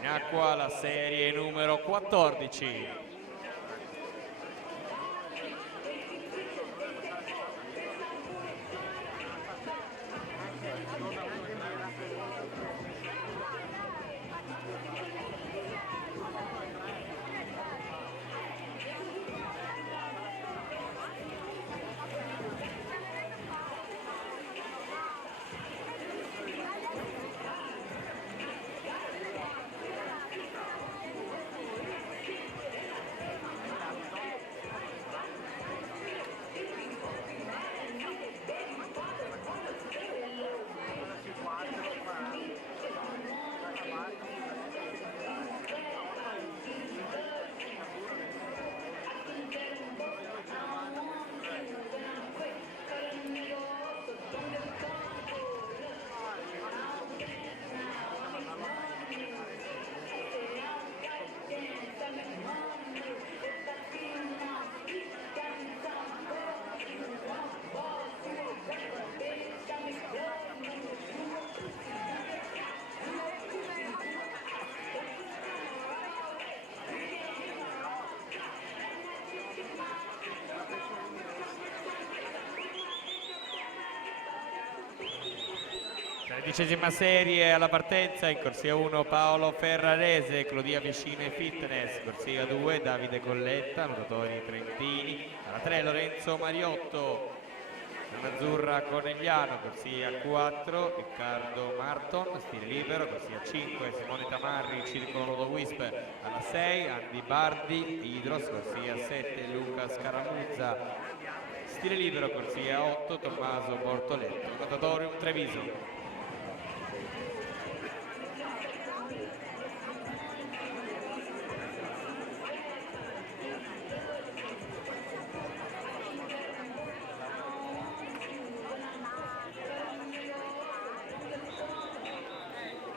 In acqua la serie numero 14. Tredicesima serie alla partenza, in corsia 1 Paolo Ferrarese, Clodia Vicine Fitness, corsia 2 Davide Colletta, nuotatori trentini, alla 3 Lorenzo Mariotto, Azzurra Conegliano, corsia 4 Riccardo Marton, stile libero, corsia 5 Simone Tamarri, Circolo Lodo Wisp, alla 6 Andy Bardi, Idros, corsia 7 Luca Scaramuzza, stile libero, corsia 8 Tommaso Bortoletto, Notatorium Treviso.